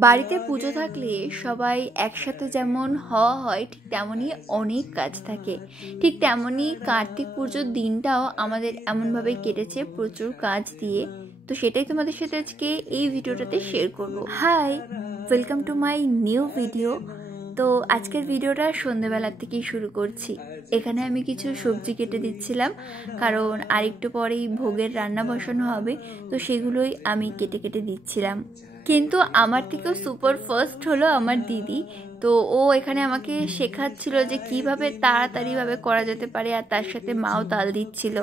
বাড়িতে পুজো থাকলে সবাই একসাথে যেমন হওয়া হয় ঠিক তেমনই অনেক কাজ থাকে। ঠিক তেমনই কার্তিক পুজোর দিনটাও আমাদের এমনভাবে কেটেছে প্রচুর কাজ দিয়ে। তো সেটাই তোমাদের সাথে আজকে এই ভিডিওটাতে শেয়ার করব। Hi, welcome to my new video. তো আজকের ভিডিওটা সন্ধ্যেবেলার থেকেই শুরু করছি। এখানে আমি কিছু সবজি কেটে দিচ্ছিলাম, কারণ আরেকটু পরেই ভোগের রান্না বসানো হবে, তো সেগুলোই আমি কেটে কেটে দিচ্ছিলাম। কিন্তু আমার থেকেও সুপার ফার্স্ট হলো আমার দিদি। তো ও এখানে আমাকে শেখাচ্ছিল যে কিভাবে তাড়াতাড়িভাবে করা যেতে পারে, আর তার সাথে মাও তাল দিচ্ছিল।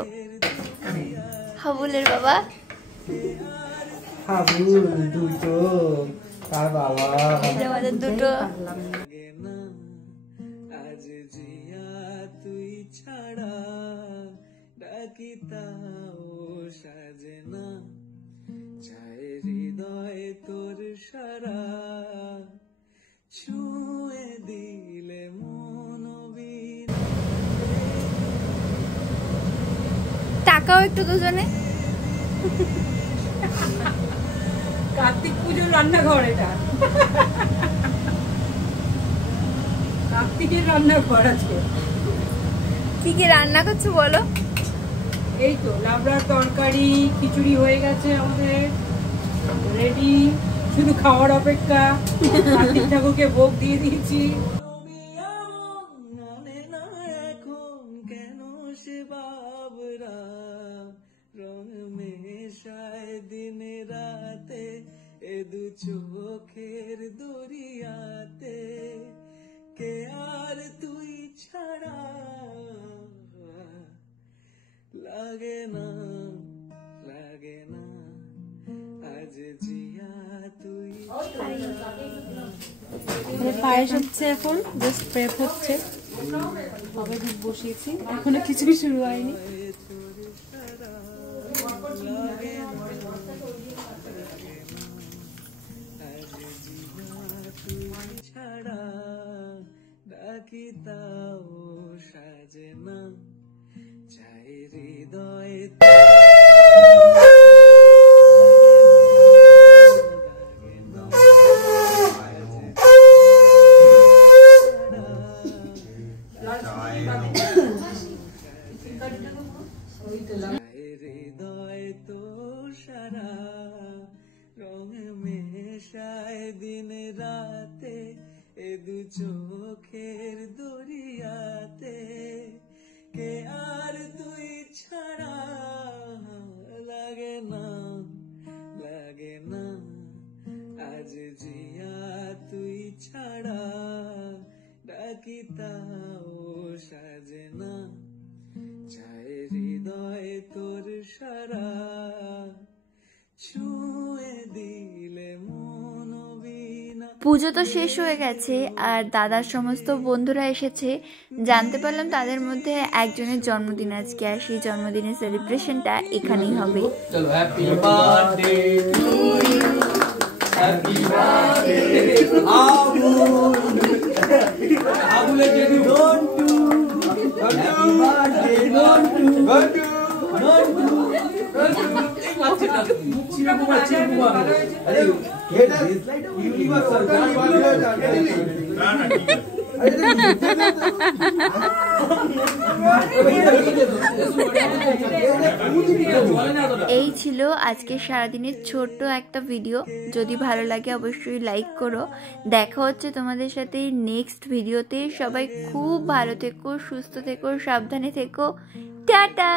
হাবুলের বাবা হাবুল দুটো তার বাবা আমাদের দুটো আজ জিয়া তুই ছাড়া ডাকিতাও সাজে না চায় হৃদয় তোর সারা ছুঁয়ে দিলে মনোবীর টাকাও একটু দুজনে। কার্তিক পুজোর রান্নাঘর এটা, কার্তিকের রান্নাঘর আছে। কি কি রান্না করছো বলো? এই তো লাবড়ার তরকারি, খিচুড়ি হয়ে গেছে আমাদের রেডি, শুধু খাওয়ার অপেক্ষা। কার্তিক ঠাকুরকে ভোগ দিয়ে দিয়েছি। কেন সে বাবরা রং মেশায় দিন রাতে এ দু চোখের দরিয়াতে কে আর তুই ছাড়া লাগে না আজ জিয়া তুই। পায়েস হচ্ছে, এখন জাস্ট প্রেপ হচ্ছে, কবে দুধ বসিয়েছি, এখনো কিছুই শুরু হয়নি। ছাড়া ডাকিতাও সাজে না চাই হৃদয় হৃদয় তো সারা রং মেশায় দিন রাতে এ দু চোখের দরিয়াতে কে আর তুই ছাড়া লাগে না আজ জিয়া তুই ছাড়া ডাকিতাও সাজে না চায় হৃদয় তোর সারা ছুঁয়ে দিলে মনোবীনা। পুজো তো শেষ হয়ে গেছে, আর দাদার সমস্ত বন্ধুরা এসেছে। জানতে পারলাম তাদের মধ্যে একজনের জন্মদিন আজকে, আর সেই জন্মদিনের সেলিব্রেশনটা এখানেই হবে। চলো happy birthday to you, happy birthday আবুলে জেডু গন্টু, হ্যাপি বার্থডে গন্টু এই বাচ্চাটা চিরা বুবা আরে এটা ইউনিভার্সাল না না এই ছিল আজকে সারাদিনের ছোট্ট একটা ভিডিও। যদি ভালো লাগে অবশ্যই লাইক করো। দেখা হচ্ছে তোমাদের সাথে নেক্সট ভিডিওতে। সবাই খুব ভালো থেকো, সুস্থ থেকো, সাবধানে থেকো। টাটা।